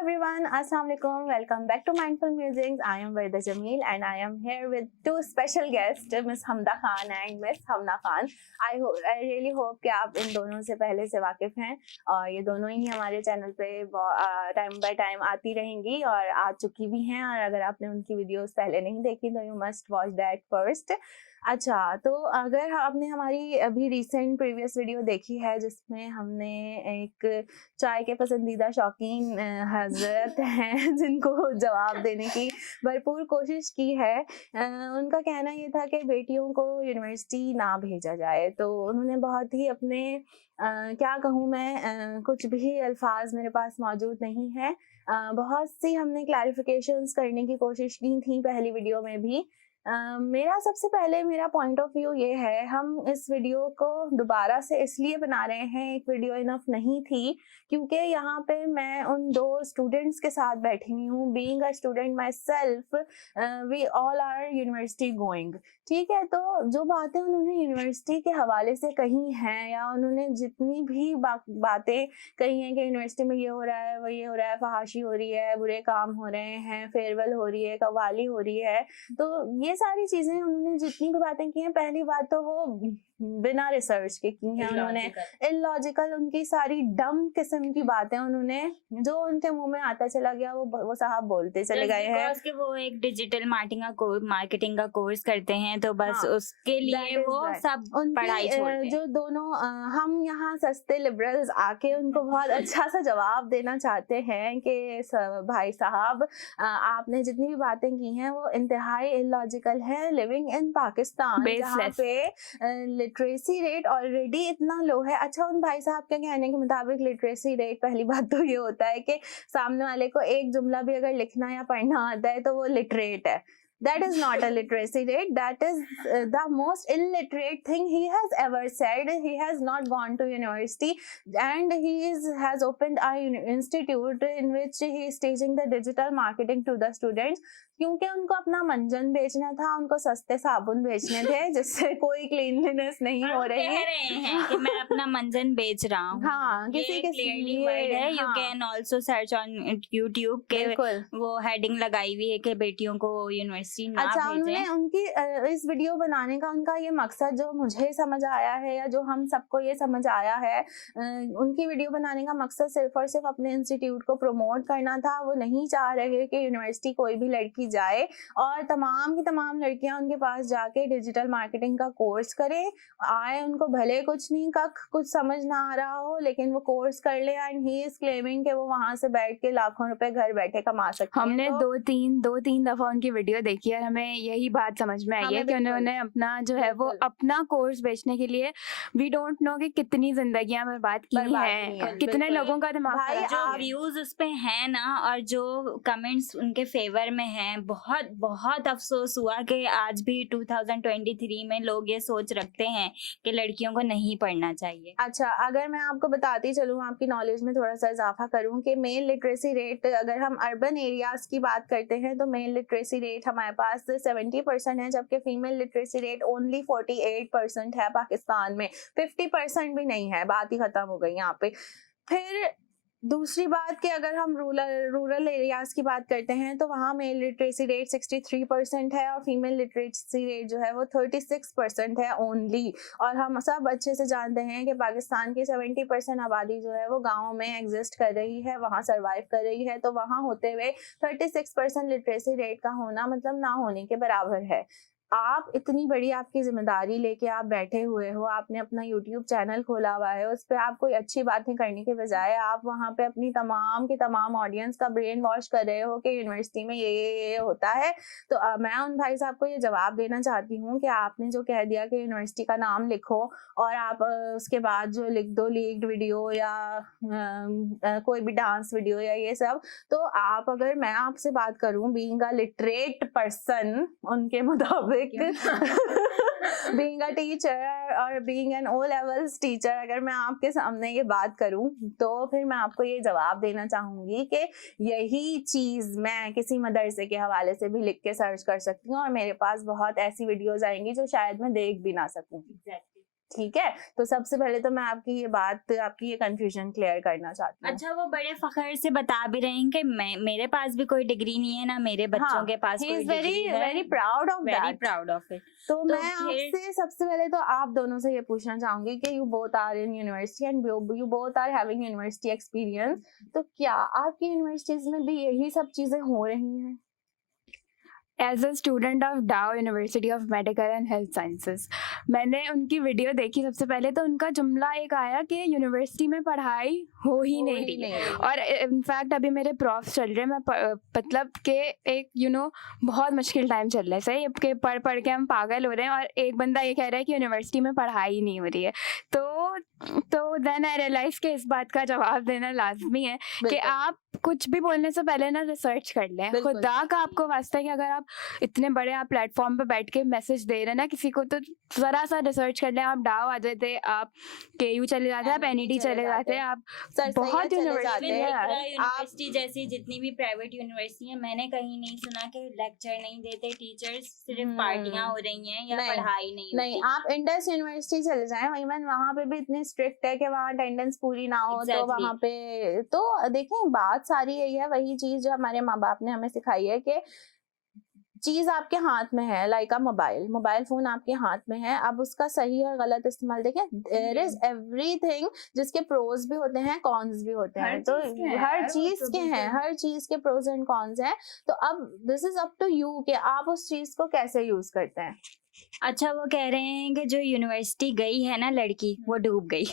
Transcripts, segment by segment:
everyone, Assalamu alaikum. Welcome back to Mindful Musings. I am Varda Jameel and I am here with two special guests, Miss Hamda Khan and Miss Hamna Khan. I really hope कि आप इन दोनों से पहले से वाकिफ हैं और ये दोनों ही हमारे चैनल पे टाइम बाय टाइम आती रहेंगी और आ चुकी भी हैं, और अगर आपने उनकी वीडियोस पहले नहीं देखी तो you must watch that first. अच्छा, तो अगर आपने हमारी अभी रिसेंट प्रीवियस वीडियो देखी है जिसमें हमने एक चाय के पसंदीदा शौकीन हजरत हैं जिनको जवाब देने की भरपूर कोशिश की है, उनका कहना ये था कि बेटियों को यूनिवर्सिटी ना भेजा जाए, तो उन्होंने बहुत ही अपने क्या कहूँ मैं, कुछ भी अल्फाज मेरे पास मौजूद नहीं है, बहुत सी हमने क्लैरिफिकेशंस करने की कोशिश की थी पहली वीडियो में भी। मेरा सबसे पहले मेरा पॉइंट ऑफ व्यू ये है, हम इस वीडियो को दोबारा से इसलिए बना रहे हैं, एक वीडियो इनफ नहीं थी क्योंकि यहाँ पे मैं उन दो स्टूडेंट्स के साथ बैठी हुई हूँ। Being a student myself, we all are university going, ठीक है। तो जो बातें उन्होंने यूनिवर्सिटी के हवाले से कही हैं या उन्होंने जितनी भी बातें कही हैं कि यूनिवर्सिटी में ये हो रहा है, वो ये हो रहा है, फहाशी हो रही है, बुरे काम हो रहे हैं, फेयरवेल हो रही है, कव्वाली हो रही है, तो ये सारी चीजें उन्होंने जितनी भी बातें की हैं, पहली बात तो वो बिना रिसर्च के की हैं उन्होंने, इलॉजिकल, उनकी सारी डम किस्म की बातें उन्होंने जो उनके मुंह में आता चला गया वो साहब बोलते चले गए हैं कि वो एक डिजिटल मार्केटिंग का कोर्स करते हैं, तो बस उसके लिए वो सब पढ़ाई छोड़ जो दोनों हम यहाँ सस्ते लिबरल्स आके उनको बहुत अच्छा सा जवाब देना चाहते हैं कि भाई साहब, आपने जितनी भी बातें की हैं वो इंतहाई इलॉजिकल है। लिविंग इन पाकिस्तान जहाँ पे लिटरेसी रेट ऑलरेडी इतना लो है। अच्छा, उन भाई साहब के कहने के मुताबिक लिटरेसी रेट, पहली बात तो ये होता है कि सामने वाले को एक जुमला भी अगर लिखना या पढ़ना आता है तो वो लिटरेट है। That is not a literacy rate. That is the most illiterate thing he has ever said. He has not gone to university and has opened a institute in which he is teaching the digital marketing to the students. क्योंकि उनको अपना मंजन बेचना था, उनको सस्ते साबुन बेचने थे जिससे कोई क्लीनलीनेस नहीं हो रही है। कह रहे हैं कि मैं अपना मंजन बेच रहा हूँ। हाँ, किसी क्लियरली वर्ड है। You can also search on YouTube के वो हेडिंग लगाई हुई है कि बेटियों को यूनिवर्सिटी ना अच्छा, उन्होंने उनकी इस वीडियो बनाने का उनका ये मकसद जो मुझे समझ आया है या जो हम सबको ये समझ आया है, उनकी वीडियो बनाने का मकसद सिर्फ और सिर्फ अपने इंस्टीट्यूट को प्रमोट करना था। वो नहीं चाह रहे कि यूनिवर्सिटी कोई भी लड़की जाए और तमाम की तमाम लड़कियां उनके पास जाके डिजिटल मार्केटिंग का कोर्स करें, आए उनको भले कुछ नहीं कुछ समझ ना आ रहा हो, लेकिन वो कोर्स कर ले एंड ही इज क्लेमिंग कि वो वहां से बैठ के लाखों रुपए घर बैठे कमा सकते हैं। हमने दो तीन दफा उनकी वीडियो देखी है, हमें यही बात समझ में आई है कि उन्होंने अपना जो है वो अपना कोर्स बेचने के लिए वी डोंट नो कि कितनी जिंदगियां बर्बाद की हैं, कितने लोगों का दिमाग। जो व्यूज उस पे है ना और जो कमेंट्स उनके फेवर में हैं, बहुत बहुत अफसोस हुआ कि आज भी 2023 में लोग ये सोच रखते हैं कि लड़कियों को नहीं पढ़ना चाहिए। अच्छा, अगर मैं आपको बताती चलूँ, आपकी नॉलेज में थोड़ा सा इजाफा करूँ कि मेल लिटरेसी रेट, अगर हम अर्बन एरियाज की बात करते हैं तो मेल लिटरेसी रेट हमारे पास 70% है, जबकि फीमेल लिटरेसी रेट ओनली 48% है पाकिस्तान में। 50% भी नहीं है, बात ही खत्म हो गई यहाँ पे। फिर दूसरी बात कि अगर हम रूरल एरियाज की बात करते हैं तो वहाँ मेल लिटरेसी रेट 63% है और फीमेल लिटरेसी रेट जो है वो 36% है ओनली। और हम सब अच्छे से जानते हैं कि पाकिस्तान की 70% आबादी जो है वो गाँव में एग्जिस्ट कर रही है, वहाँ सर्वाइव कर रही है, तो वहाँ होते हुए 36% लिटरेसी रेट का होना मतलब ना होने के बराबर है। आप इतनी बड़ी आपकी जिम्मेदारी लेके आप बैठे हुए हो, आपने अपना YouTube चैनल खोला हुआ है, उस पर आप कोई अच्छी बातें करने के बजाय आप वहाँ पे अपनी तमाम की तमाम ऑडियंस का ब्रेन वॉश कर रहे हो कि यूनिवर्सिटी में ये होता है। तो मैं उन भाई साहब को ये जवाब देना चाहती हूँ कि आपने जो कह दिया कि यूनिवर्सिटी का नाम लिखो और आप उसके बाद जो लिख दो लीक्ड वीडियो या कोई भी डांस वीडियो या ये सब, तो आप, अगर मैं आपसे बात करूँ बीइंग अ लिटरेट पर्सन, उनके मुताबिक being a teacher और being an O levels teacher, अगर मैं आपके सामने ये बात करूं तो फिर मैं आपको ये जवाब देना चाहूंगी कि यही चीज मैं किसी मदरसे के हवाले से भी लिख के सर्च कर सकती हूँ और मेरे पास बहुत ऐसी वीडियोस आएंगी जो शायद मैं देख भी ना सकूं। ठीक है, तो सबसे पहले तो मैं आपकी ये कंफ्यूजन क्लियर करना चाहती हूँ। अच्छा, वो बड़े फखर से बता भी रहे हैं कि मेरे पास भी कोई डिग्री नहीं है ना मेरे बच्चों के पास he कोई is very डिग्री है। very proud of very that. Proud of it. तो मैं फिर- आपसे सबसे पहले तो आप दोनों से ये पूछना चाहूंगी कि you both are in university and you both are having university experience, तो क्या आपकी यूनिवर्सिटीज में भी यही सब चीजें हो रही हैं? एज अ स्टूडेंट ऑफ डाउ university of medical and health sciences, मैंने उनकी वीडियो देखी। सबसे पहले तो उनका जुमला एक आया कि यूनिवर्सिटी में पढ़ाई हो ही नहीं रही। और इनफैक्ट अभी मेरे प्रॉफ चल रहे हैं, मैं मतलब कि एक बहुत मुश्किल टाइम चल रहा है सही, कि पढ़ के हम पागल हो रहे हैं, और एक बंदा ये कह रहा है कि यूनिवर्सिटी में पढ़ाई नहीं हो रही है। तो देन आई रियलाइज कि इस बात का जवाब देना लाजमी है कि आप कुछ भी बोलने से पहले ना रिसर्च कर लें। खुदा का आपको वास्ता है कि अगर आप इतने बड़े आप प्लेटफॉर्म पे बैठ के मैसेज दे रहे हैं ना किसी को, तो ज़रा सा रिसर्च कर लें। आप डाउ आ जाते, आप KU चले जाते, आप NET चले जाते, आप बहुत यूनिवर्सिटी जैसी जितनी भी प्राइवेट यूनिवर्सिटी है, मैंने कहीं नहीं सुना कि लेक्चर नहीं देते टीचर्स, सिर्फ पार्टियां हो रही हैं या पढ़ाई नहीं। आप इंडस यूनिवर्सिटी चले जाएं, इवन वहाँ पे भी इतनी स्ट्रिक्ट है कि वहाँ अटेंडेंस पूरी ना हो तो वहाँ पे तो देखें, बात सारी यही है, वही चीज जो हमारे माँ बाप ने हमें सिखाई है कि चीज आपके हाथ में है, लाइक अ मोबाइल फोन आपके हाथ में है। अब उसका सही और गलत इस्तेमाल देखें, देयर इज एवरीथिंग, जिसके प्रोज भी होते हैं, कॉन्स भी होते हैं। तो हर चीज के हैं, हर चीज के प्रोज एंड कॉन्स हैं। तो अब this is up to you कि आप उस चीज को कैसे यूज करते हैं। अच्छा, वो कह रहे हैं कि जो यूनिवर्सिटी गई है ना लड़की, वो डूब गई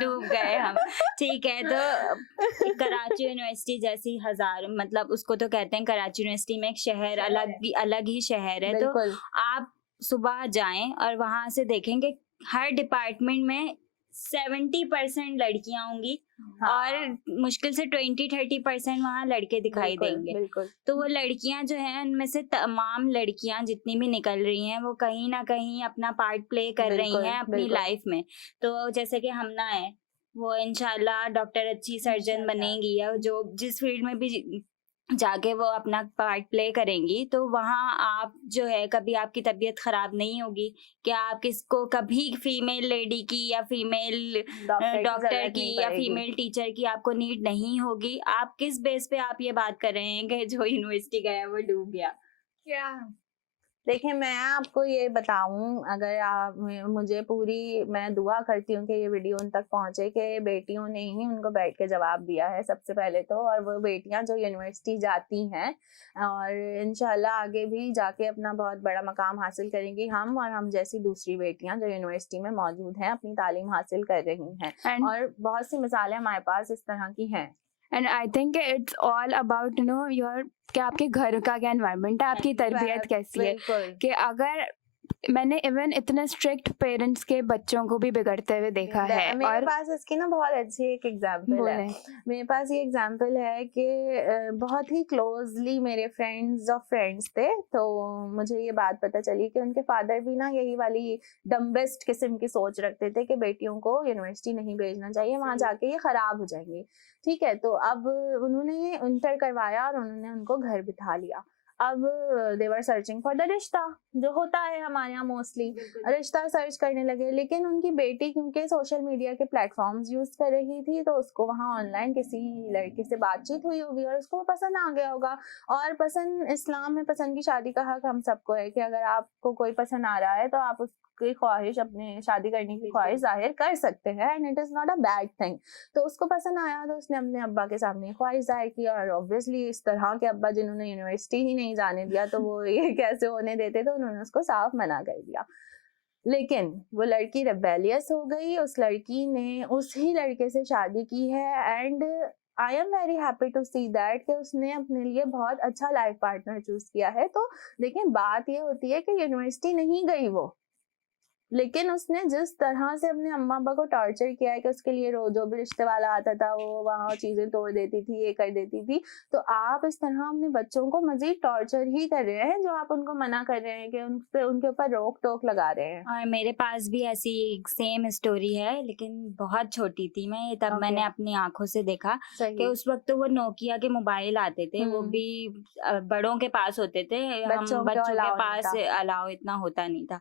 डूब गए हम। ठीक है, तो कराची यूनिवर्सिटी जैसी हजार, मतलब उसको तो कहते हैं कराची यूनिवर्सिटी में एक शहर, अलग ही शहर है। तो आप सुबह जाएं और वहां से देखेंगे हर डिपार्टमेंट में 70% लड़कियां होंगी। हाँ। और मुश्किल से 20-30% वहाँ लड़के दिखाई देंगे। तो वो लड़कियां जो हैं, उनमें से तमाम लड़कियां जितनी भी निकल रही हैं, वो कहीं ना कहीं अपना पार्ट प्ले कर रही हैं अपनी लाइफ में। तो जैसे कि हमना है, वो इंशाल्लाह डॉक्टर, अच्छी सर्जन बनेंगी, या जो जिस फील्ड में भी जाके वो अपना पार्ट प्ले करेंगी, तो वहाँ आप जो है कभी आपकी तबीयत खराब नहीं होगी कि आप किसको कभी फीमेल लेडी की या फीमेल डॉक्टर की या फीमेल टीचर की आपको नीड नहीं होगी। आप किस बेस पे आप ये बात कर रहे हैं कि जो यूनिवर्सिटी गया वो डूब गया? क्या देखिए, मैं आपको ये बताऊं, अगर आप मैं दुआ करती हूँ कि ये वीडियो उन तक पहुंचे कि बेटियों ने ही उनको बैठ के जवाब दिया है सबसे पहले तो, और वो बेटियां जो यूनिवर्सिटी जाती हैं और इंशाल्लाह आगे भी जाके अपना बहुत बड़ा मकाम हासिल करेंगी, हम जैसी दूसरी बेटियां जो यूनिवर्सिटी में मौजूद हैं, अपनी तालीम हासिल कर रही हैं। और बहुत सी मिसालें हमारे पास इस तरह की हैं। And I think it's all about your, कि आपके घर का क्या एनवायरनमेंट है, आपकी तरबियत कैसी है। कि अगर मैंने इवन इतने स्ट्रिक्ट पेरेंट्स के बच्चों को भी बिगड़ते हुए देखा है। मेरे पास इसकी ना बहुत अच्छी एक एग्जांपल है। मेरे पास ये एग्जांपल है कि बहुत ही क्लोजली मेरे फ्रेंड्स थे, तो मुझे ये बात पता चली कि उनके फादर भी ना यही वाली डम्बेस्ट किस्म की सोच रखते थे कि बेटियों को यूनिवर्सिटी नहीं भेजना चाहिए, वहाँ जाके ये खराब हो जाएंगी। ठीक है, तो अब उन्होंने इंटर करवाया और उन्होंने उनको घर बिठा लिया। अब दे वर सर्चिंग फॉर द रिश्ता, जो होता है हमारे यहाँ मोस्टली, रिश्ता सर्च करने लगे। लेकिन उनकी बेटी क्योंकि सोशल मीडिया के प्लेटफॉर्म्स यूज कर रही थी, तो उसको वहाँ ऑनलाइन किसी लड़के से बातचीत हुई होगी और उसको पसंद आ गया होगा। और पसंद, इस्लाम में पसंद की शादी का हक हम सबको है कि अगर आपको कोई पसंद आ रहा है तो आप उसकी ख्वाहिश, अपने शादी करने की ख्वाहिश जाहिर कर सकते हैं, and it is not a bad thing. तो उसको पसंद आया तो उसने अपने अब्बा के सामने ख्वाहिश जाहिर की, और ऑब्वियसली इस तरह के अब्बा जिन्होंने यूनिवर्सिटी ही नहीं जाने दिया, तो वो ये कैसे होने देते, तो उन्होंने उसको साफ मना कर दिया। लेकिन वो लड़की रेबेलियस हो गई, उस लड़की ने उसी लड़के से शादी की है, and I am very happy to see that कि उसने अपने लिए बहुत अच्छा लाइफ पार्टनर चूज किया है। तो देखें, बात ये होती है कि यूनिवर्सिटी नहीं गई वो, लेकिन उसने जिस तरह से अपने अम्मा अब्बा को टॉर्चर किया है कि उसके लिए रोज जो भी रिश्ते वाला आता था वो वहाँ चीजें तोड़ देती थी, ये कर देती थी, तो आप इस तरह अपने बच्चों को मजीद टॉर्चर ही कर रहे हैं, जो आप उनको मना कर रहे हैं कि उनके ऊपर रोक टोक लगा रहे हैं। और मेरे पास भी ऐसी सेम स्टोरी है, लेकिन बहुत छोटी थी मैं तब। मैंने अपनी आंखों से देखा कि उस वक्त तो वो नोकिया के मोबाइल आते थे, वो भी बड़ों के पास होते थे, हम बच्चों के पास अलाउ इतना होता नहीं था।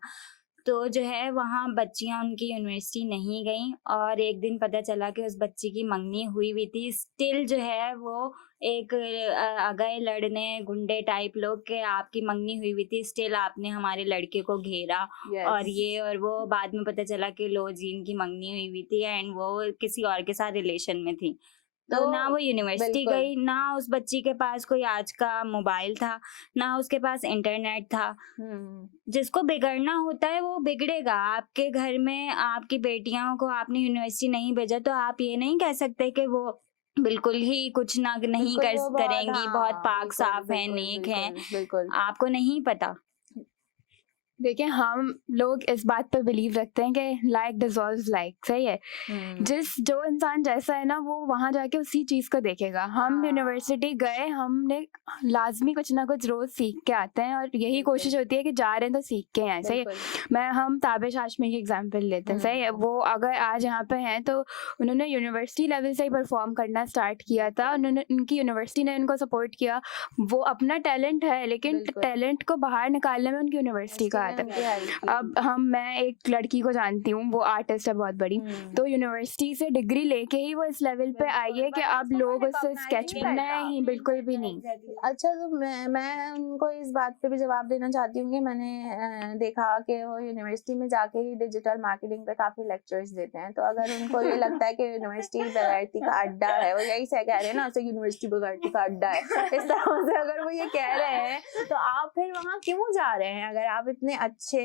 तो जो है वहाँ बच्चियाँ उनकी यूनिवर्सिटी नहीं गईं और एक दिन पता चला कि उस बच्ची की मंगनी हुई हुई थी। स्टिल जो है वो एक गए लड़ने गुंडे टाइप लोग के आपकी मंगनी हुई हुई थी, स्टिल आपने हमारे लड़के को घेरा और ये और वो। बाद में पता चला कि लो जी इनकी मंगनी हुई हुई थी एंड वो किसी और के साथ रिलेशन में थी। तो ना वो यूनिवर्सिटी बिल्कुल। गई, ना उस बच्ची के पास कोई आज का मोबाइल था, ना उसके पास इंटरनेट था। जिसको बिगड़ना होता है वो बिगड़ेगा। आपके घर में आपकी बेटियों को आपने यूनिवर्सिटी नहीं भेजा तो आप ये नहीं कह सकते कि वो बिल्कुल ही कुछ ना नहीं बिल्कुल वो बहुत, करेंगी, बहुत हाँ, पाक बिल्कुल, साफ है, बिल्कुल, नेक है। बिल्कुल, बिल्कुल। आपको नहीं पता। देखिए हम लोग इस बात पर बिलीव रखते हैं कि लाइक डिजॉल्व्स लाइक, सही है। जो इंसान जैसा है ना वो वहाँ जाके उसी चीज़ को देखेगा। हम हाँ। यूनिवर्सिटी गए, हमने लाजमी कुछ ना कुछ रोज सीख के आते हैं और यही बिल्कुल। कोशिश होती है कि जा रहे हैं तो सीख के आए, सही है। बिल्कुल। हम ताबिश हाशमी की एग्जांपल लेते हैं, सही है। वो अगर आज यहाँ पे हैं तो उन्होंने यूनिवर्सिटी लेवल से ही परफॉर्म करना स्टार्ट किया था। उन्होंने, उनकी यूनिवर्सिटी ने उनको सपोर्ट किया। वो अपना टैलेंट है लेकिन बिल्कुल। टैलेंट को बाहर निकालने में उनकी यूनिवर्सिटी का हाथ है। अब मैं एक लड़की को जानती हूँ, वो आर्टिस्ट है बहुत बड़ी, तो यूनिवर्सिटी से डिग्री लेके ही वो इस लेवल पे आई है कि अब लोग उससे स्केच नहीं, बिल्कुल भी नहीं। अच्छा, तो मैं उनको इस बात पे भी जवाब देना चाहती हूँ कि मैंने देखा कि वो यूनिवर्सिटी में जाके ही डिजिटल मार्केटिंग पे काफी लेक्चर्स देते हैं। तो अगर उनको ये लगता है कि यूनिवर्सिटी बेगारती का अड्डा है, वो यही से कह रहे हैं ना, यूनिवर्सिटी बेगारती का अड्डा है, इस तरह से अगर वो ये कह रहे हैं तो आप फिर वहाँ क्यों जा रहे हैं? अगर आप इतने अच्छे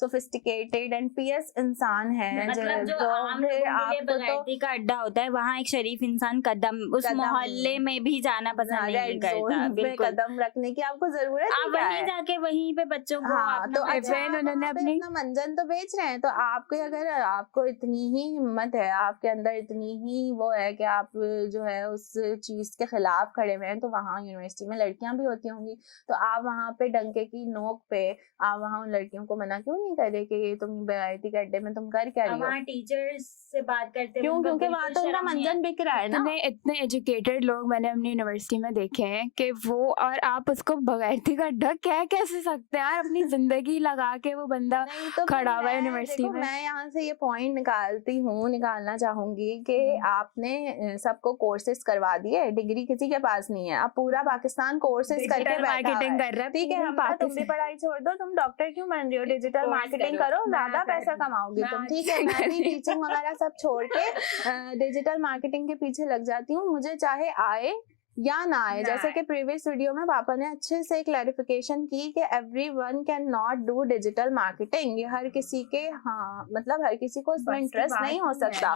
सोफिस्टिकेटेड एंड पियस इंसान हैं, मतलब जो तो आम फिर लोगों के लिए आपको तो बगायती का अड्डा होता है, वहाँ एक शरीफ इंसान कदम उस मोहल्ले में भी जाना पसंद नहीं रेड करता। जोन में बिल्कुल, कदम रखने की आपको जरूरत आप ही क्या वहीं है? जाके वहीं पे बच्चों को हाँ, अपना तो अच्छा, friend आप उन्होंने वहाँ पे अपनी- अपना मंजन तो बेच रहे हैं, तो आपके अगर आपको इतनी ही हिम्मत है, आपके अंदर इतनी ही वो है कि आप जो है उस चीज के खिलाफ खड़े हुए हैं, तो वहाँ यूनिवर्सिटी में लड़कियां भी होती होंगी, तो आप वहाँ पे डंके की नोक पे आप वहाँ उन लड़कियों को मना क्यों नहीं करे कि तुम बेगारती के अड्डे में तुम कर क्या रही हो? वहाँ टीचर्स से बात करते क्यों? उनको क्योंकि वहाँ बिल्कुल तो उनका शर्म नहीं मंजन बिक रहा है ना। इतने एजुकेटेड लोग मैंने अपनी यूनिवर्सिटी में देखे हैं कि वो, और आप उसको बगैरती का अड्डा कह कैसे सकते हैं यार? अपनी जिंदगी लगा के वो बंदा नहीं, तो खड़ा हुआ है मैं, यूनिवर्सिटी देखो, में। मैं यहाँ से ये पॉइंट निकालना चाहूंगी कि आपने सबको कोर्सेज करवा दिए, डिग्री किसी के पास नहीं है। अब पूरा पाकिस्तान कोर्सेज करके बैठा मार्केटिंग है। कर रहा है, ठीक है, पूरी तुम भी पढ़ाई छोड़ दो, तुम डॉक्टर क्यों बन रही हो? डिजिटल कोर्स मार्केटिंग करो, करो, ज्यादा पैसा कमाओगी मैं तुम। आज ठीक है, से मैं भी कर रही टीचिंग वगैरह सब छोड़ के डिजिटल मार्केटिंग के पीछे लग जाती हूँ। मुझे चाहे आए या ना आए, ना जैसे आए। कि प्रीवियस वीडियो में पापा ने अच्छे से क्लैरिफिकेशन की कि everyone can not do digital marketing. ये हर किसी के, हाँ, मतलब हर किसी को इसमें इंटरेस्ट नहीं हो सकता।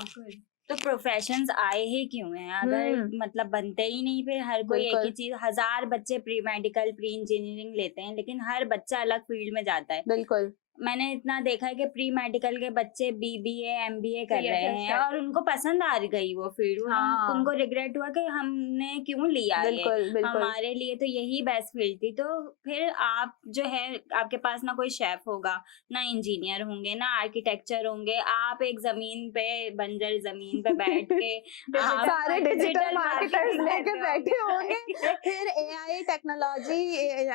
तो प्रोफेशंस आए ही क्यों हैं? अगर मतलब बनते ही नहीं, फिर हर कोई एक ही चीज, 1000 बच्चे प्री मेडिकल प्री इंजीनियरिंग लेते हैं लेकिन हर बच्चा अलग फील्ड में जाता है। बिल्कुल, मैंने इतना देखा है कि प्री मेडिकल के बच्चे बीबीए एमबीए कर रहे हैं और उनको पसंद आ गई वो फील्ड। हाँ। उनको रिग्रेट हुआ कि हमने क्यों लिया ये, बिल्कुल, बिल्कुल। हमारे लिए तो यही बेस्ट फील्ड थी। तो फिर आप जो है, आपके पास ना कोई शेफ होगा, ना इंजीनियर होंगे, ना आर्किटेक्चर होंगे, आप एक जमीन पे, बंजर जमीन पे बैठ के आप सारे डिजिटल मार्केटर्स मार्केटिंग लेके कर रहे बैठे होंगे। होंगे। फिर एआई टेक्नोलॉजी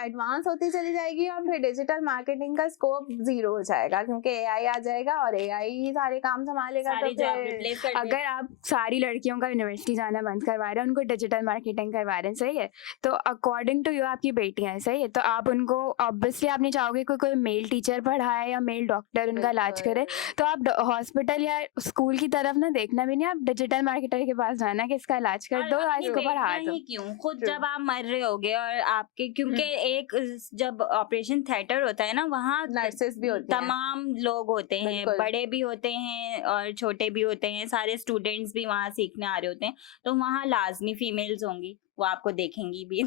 एडवांस होती चली जाएगी और फिर डिजिटल मार्केटिंग का स्कोप जीरो हो जाएगा, क्योंकि एआई आ जाएगा और एआई ही सारे काम संभालेगा। तो सारी जॉब फिर रिप्लेस कर देगा। अगर आप सारी लड़कियों का यूनिवर्सिटी जाना बंद करवा रहे हैं, उनको डिजिटल मार्केटिंग करवा रहे हैं, सही है, तो अकॉर्डिंग टू यू आपकी बेटियां हैं, सही है, तो आप उनको ऑब्वियसली आप नहीं चाहोगे कोई मेल टीचर पढ़ाए या मेल डॉक्टर उनका इलाज करे, तो आप हॉस्पिटल या स्कूल की तरफ ना देखना भी नहीं, आप डिजिटल मार्केटर के पास जाना कि इसका इलाज कर दो, अपनी इसको पढ़ा बेटियां दो। ही क्यों, खुद True. जब आप मर रहे होगे और आपके, क्योंकि एक जब ऑपरेशन थिएटर होता है ना, वहाँ नर्सेस भी होती हैं। तमाम लोग होते हैं, बिल्कुल। बड़े भी होते हैं और छोटे भी होते हैं, सारे स्टूडेंट्स भी वहाँ सीखने आ रहे होते हैं, तो वहाँ लाजमी फीमेल्स होंगी, वो आपको देखेंगी भी।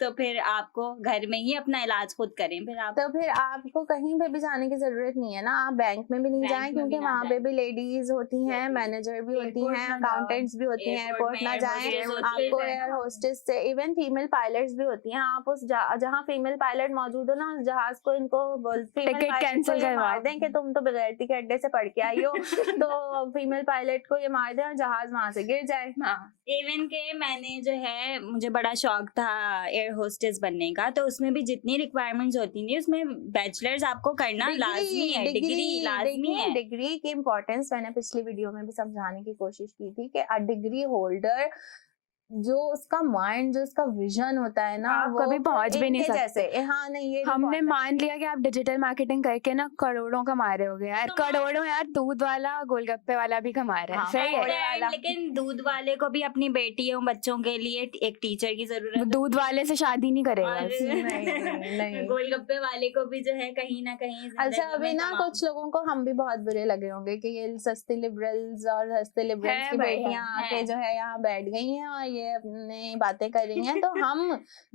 तो फिर आपको घर में ही अपना इलाज खुद करें। फिर आप, तो फिर आपको कहीं पे भी जाने की जरूरत नहीं है ना, आप बैंक में भी नहीं बैंक जाएं, में क्योंकि भी ना वहाँ पे जाएं। भी लेडीज होती हैं, मैनेजर भी होती एयरपोर्ट हैं, ना जाओ। अकाउंटेंट्स भी होती हैं, एयरपोर्ट एयरपोर्ट में ना एयर जाएं। होस्टेस आपको होती है। एयर होस्टेस से, इवन फीमेल पायलट्स भी होती हैं, आप उस जहाँ फीमेल पायलट मौजूद हो ना, उस जहाज को इनको बिल्कुल फीमेल टिकट पायलट को कैंसिल ये मार करवाओ। दें कि तुम तो बगैरती के अड्डे से पढ़ के आई हो, तो फीमेल पायलट को ये मार दें और जहाज वहां से गिर जाए। हाँ, इवन के मैंने जो है, मुझे बड़ा शौक था एयर होस्टेस बनने का, तो उसमें भी जितनी रिक्वायरमेंट्स होती थी उसमें बैचलर्स आपको करना लाजमी है, डिग्री लाजमी है। डिग्री की इम्पोर्टेंस मैंने पिछली वीडियो में भी समझाने की कोशिश की थी कि अ डिग्री होल्डर जो उसका माइंड, जो उसका विजन होता है ना, आप वो कभी पहुंच भी नहीं इनके सकते। जैसे। हाँ नहीं, ये नहीं हमने पहुंच मान लिया कि आप डिजिटल मार्केटिंग करके ना करोड़ों कमा रहे होगे यार, करोड़ों यार, दूध वाला गोलगप्पे वाला भी कमा रहा है, हाँ, सही है। पकौड़े वाला। लेकिन दूध वाले को भी अपनी बेटियों बच्चों के लिए एक टीचर की जरूरत वो है, दूध वाले से शादी नहीं करेगा। और नहीं। गोलगप्पे वाले को भी जो है कहीं ना कहीं अच्छा, जिंदगी अभी में ना कमाओ। कुछ लोगों को हम भी बहुत बुरे लगे होंगे कि ये सस्ते लिबरल्स और सस्ते लिबरल्स है की भाई, बेटियां है। आके जो है यहाँ बैठ गई हैं और ये अपने बातें कर रही हैं। तो हम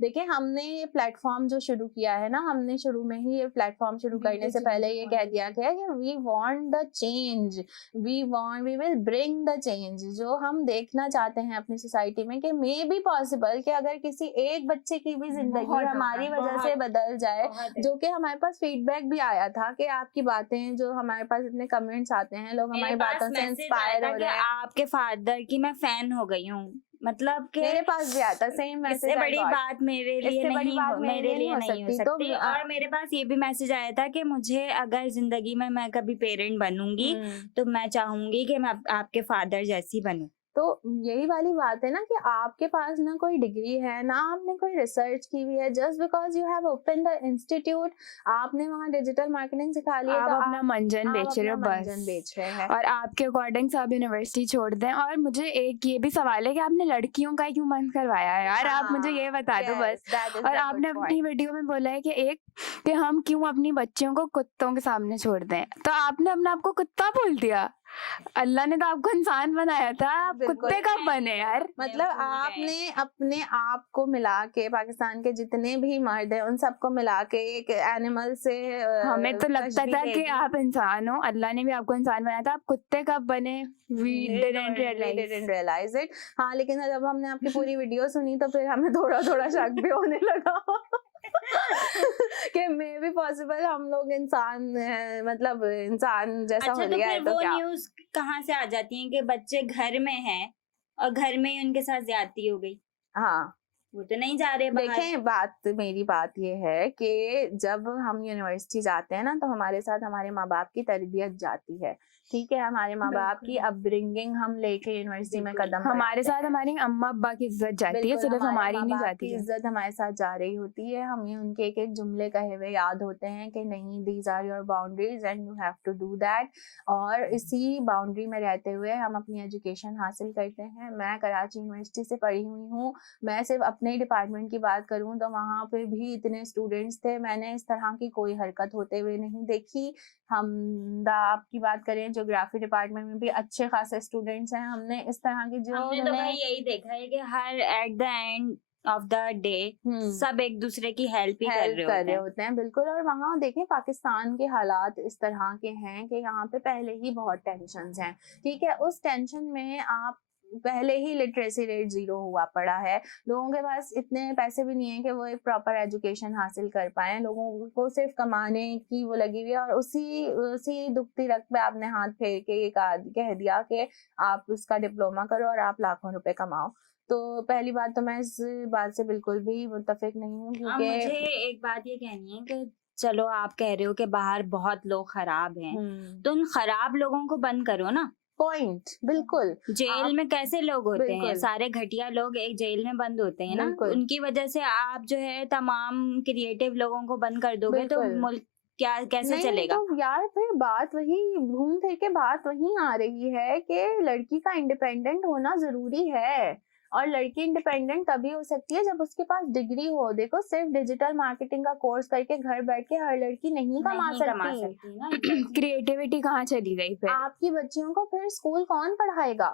देखिए, हमने ये प्लेटफॉर्म जो शुरू किया है ना, हमने शुरू में ही ये प्लेटफॉर्म शुरू We करने the से पहले change ये want कह to दिया गया कि we want the change, we will bring the change. जो हम देखना चाहते हैं अपनी सोसाइटी में कि मे बी पॉसिबल कि अगर किसी एक बच्चे की भी जिंदगी बहुत हमारी होगा, वजह से बहुत। बदल जाए, बहुत है। जो कि हमारे पास फीडबैक भी आया था कि आपकी बातें, जो हमारे पास इतने कमेंट्स आते हैं, लोग मेरे हमारी पास बातों से मैसेज इंस्पायर आया हो था कि रहे हैं। आपके फादर की मैं फैन हो गई हूँ, मतलब कि मेरे पास भी आता सेम मैसेज। इससे बड़ी बात मेरे लिए इससे बड़ी नहीं बात हो, मेरे मेरे लिए लिए नहीं हो नहीं हो सकती। तो सकती। और मेरे पास ये भी मैसेज आया था कि मुझे अगर जिंदगी में मैं कभी पेरेंट बनूंगी तो मैं चाहूंगी कि मैं आपके फादर जैसी बनूं। तो यही वाली बात है ना कि आपके पास ना कोई डिग्री है, ना आपने कोई रिसर्च की हुई है, just because you have open the institute, आपने वहाँ डिजिटल मार्केटिंग सिखा ली है, आप तो अपना मंजन बेच रहे हो मंजन बस, बेच रहे हैं। और आपके अकॉर्डिंग सब यूनिवर्सिटी छोड़ दें। और मुझे एक ये भी सवाल है कि आपने लड़कियों का क्यों मन करवाया है यार, आप मुझे ये बता दो बस। और आपने अपनी वीडियो में बोला है कि कि हम क्यों अपनी बच्चियों को कुत्तों के सामने छोड़ दें, तो आपने अपने आप को कुत्ता बोल दिया। अल्लाह ने तो आपको इंसान बनाया था, आप बिल्कुल। कुत्ते कब बने यार? मतलब भूल गए। आपने अपने आप को मिला के, पाकिस्तान के जितने भी मर्द हैं उन सबको मिला के एक एनिमल से हमें तो लगता तशबीह था दे कि दी। आप इंसान हो, अल्लाह ने भी आपको इंसान बनाया था, आप कुत्ते कब बने? We didn't realize. realize it। हाँ, लेकिन जब हमने आपकी पूरी वीडियो सुनी तो फिर हमें थोड़ा थोड़ा शक भी होने लगा कि मे भी पॉसिबल हम लोग इंसान हैं, मतलब इंसान जैसा अच्छा, हो तो गया फिर है, तो वो क्या। न्यूज कहाँ से आ जाती है कि बच्चे घर में हैं और घर में ही उनके साथ ज्यादती हो गई? हाँ, वो तो नहीं जा रहे बाहर। देखें, मेरी बात ये है कि जब हम यूनिवर्सिटी जाते हैं ना, तो हमारे साथ हमारे माँ बाप की तरबियत जाती है, ठीक है, हमारे माँ बाप की अपब्रिंगिंग हम लेके यूनिवर्सिटी में बिल्कुल। कदम हमारे बढ़ाते साथ हैं। हमारी अम्मा अब्बा की इज्जत जाती है, बिल्कुल, सिर्फ हमारी माँ नहीं बाप जाती की है। इज्जत हमारे साथ जा रही होती है, हमें उनके एक एक जुमले कहे हुए याद होते हैं कि नहीं, these are your boundaries and you have to do that. और इसी बाउंड्री में रहते हुए हम अपनी एजुकेशन हासिल करते हैं। मैं कराची यूनिवर्सिटी से पढ़ी हुई हूँ, मैं सिर्फ अपने डिपार्टमेंट की बात करूँ तो वहाँ पे भी इतने स्टूडेंट्स थे, मैंने इस तरह की कोई हरकत होते हुए नहीं देखी। हम आपकी बात करें, ज्योग्राफी डिपार्टमेंट में भी अच्छे खासे स्टूडेंट्स हैं, हमने इस तरह की जो हमने तो भाई यही देखा है कि her at the end of the day सब एक दूसरे की हेल्प ही कर रहे होते हैं। बिल्कुल। और वहाँ देखें, पाकिस्तान के हालात इस तरह के हैं कि यहाँ पे पहले ही बहुत टेंशन्स हैं, ठीक है। उस टेंशन में आप पहले ही लिटरेसी रेट 0 हुआ पड़ा है, लोगों के पास इतने पैसे भी नहीं है कि वो एक प्रॉपर एजुकेशन हासिल कर पाए, लोगों को सिर्फ कमाने की वो लगी हुई है। और उसी दुखती रग पे आपने हाथ फेर के कह दिया कि आप उसका डिप्लोमा करो और आप लाखों रुपए कमाओ। तो पहली बात तो मैं इस बात से बिल्कुल भी मुत्तफिक नहीं हूँ, क्योंकि मुझे एक बात ये कहनी है कि चलो आप कह रहे हो कि बाहर बहुत लोग खराब हैं, तो उन खराब लोगों को बंद करो ना। पॉइंट, बिल्कुल। जेल में कैसे लोग होते हैं, बिल्कुल। सारे घटिया लोग एक जेल में बंद होते हैं ना, बिल्कुल। उनकी वजह से आप जो है तमाम क्रिएटिव लोगों को बंद कर दोगे तो बिल्कुल। मुल्क क्या कैसे नहीं, चलेगा? तो यार फिर बात वही घूम फिर के बात वही आ रही है कि लड़की का इंडिपेंडेंट होना जरूरी है, और लड़की इंडिपेंडेंट तभी हो सकती है जब उसके पास डिग्री हो। देखो, सिर्फ डिजिटल मार्केटिंग का कोर्स करके घर बैठ के हर लड़की नहीं कमा सकती ना। क्रिएटिविटी कहाँ चली गई फिर? आपकी बच्चियों को फिर स्कूल कौन पढ़ाएगा?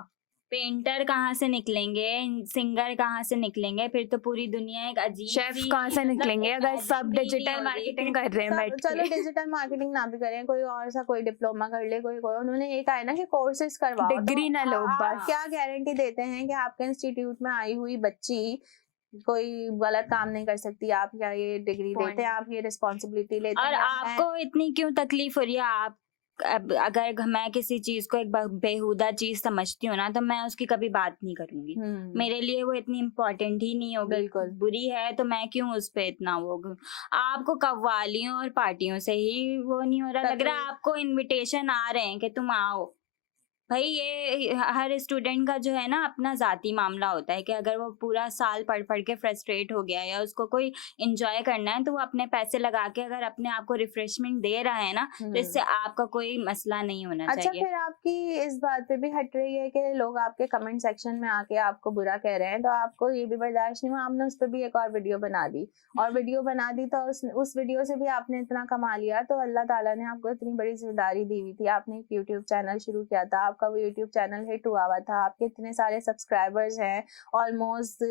पेंटर कहाँ से निकलेंगे, सिंगर कहाँ से निकलेंगे, फिर तो पूरी दुनिया एक अजीब शेफ सी कहाँ से मतलब निकलेंगे एक अगर अजीब सब breed ही डिजिटल होगी। मार्केटिंग कर रहे हैं बैठ चलो के? डिजिटल मार्केटिंग ना भी करें, कोई और सा कोई डिप्लोमा कर ले, कोई उन्होंने ये कहा है ना कि कोर्सेज करवाओ, डिग्री ना लो आप बस। क्या गारंटी देते हैं कि आपके इंस्टीट्यूट में आई हुई बच्ची कोई गलत काम नहीं कर सकती, आप क्या ये डिग्री देते हैं, आप ये रिस्पॉन्सिबिलिटी लेते और हैं, आपको इतनी क्यों तकलीफ हो रही है? आप अब अगर मैं किसी चीज को एक बेहुदा चीज समझती हूँ ना, तो मैं उसकी कभी बात नहीं करूंगी। मेरे लिए वो इतनी इम्पोर्टेंट ही नहीं होगी। बिल्कुल। बुरी है तो मैं क्यों उस पे इतना वो आपको कव्वालियों और पार्टियों से ही वो नहीं हो रहा, लग रहा है आपको इनविटेशन आ रहे हैं कि तुम आओ। भाई ये हर स्टूडेंट का जो है ना अपना जाती मामला होता है कि अगर वो पूरा साल पढ़ पढ़ के फ्रस्ट्रेट हो गया या उसको कोई एंजॉय करना है, तो वो अपने पैसे लगा के अगर अपने आप को रिफ्रेशमेंट दे रहा है ना, तो इससे आपका कोई मसला नहीं होना अच्छा, चाहिए। फिर आपकी इस बात पे भी हट रही है कि लोग आपके कमेंट सेक्शन में आके आपको बुरा कह रहे हैं, तो आपको ये भी बर्दाश्त नहीं हुआ, आपने उस पर भी एक और वीडियो बना दी, और वीडियो बना दी तो उस वीडियो से भी आपने इतना कमा लिया, तो अल्लाह ताला ने आपको इतनी बड़ी जिम्मेदारी दी हुई थी, आपने एक यूट्यूब चैनल शुरू किया था, आपका वो यूट्यूब चैनल हिट हुआ हुआ था, आपके इतने सारे सब्सक्राइबर्स हैं, ऑलमोस्ट